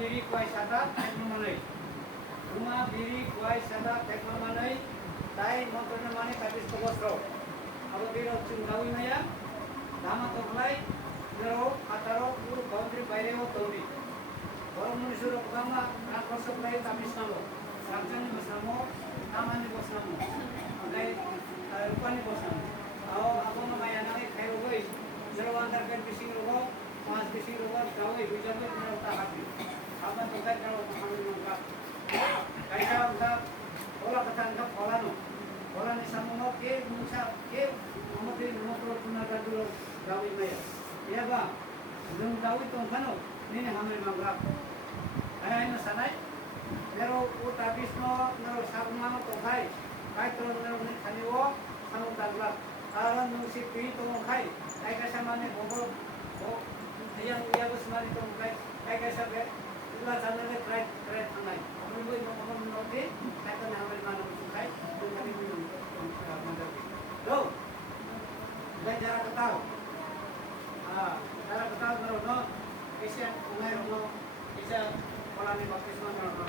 biri kuai sata teknomanai. Rumah biri kuai sata teknomanai. Tai montornya mani kabis togosro. Kalau biro cungkawi maya, dama toklai, biro ataro puru boundary baireo tomi. Kalau munisuro kama rakosok lai kabis namo. Rakjani bos namo, tamani bos namo. Lai rupani bos namo. Ako namaya nangi khairo goi. Zero andar kan bising rogo, mas bising rogo, kawai hujan goi mera uta hati. Apa tokai kalau kami nongkap. Kaisa uta ola katangkap olano. Ola ni samuno ke musa ke amati nomor punaga dulu gawi maya. Iya ba? Dum gawi tongkano nini hamil mangrap. Kaya ino sanai. Pero uta bisno nero sabunano tongkai. Kai toro nero ni kaniwo samung taglap. Aran nung si pi tongkai. Kai kasama ni bobo yang iya bos mari tongkai. Kai kasama ila jangan try angai. Ambil boy ngomong nanti kata hamil mana tongkai. Dum kami minum mandapi. Lo. Dan jarak ketal. Jarak ketal nero no. Kisah ungai no. Kisah pola ni baptisma nero.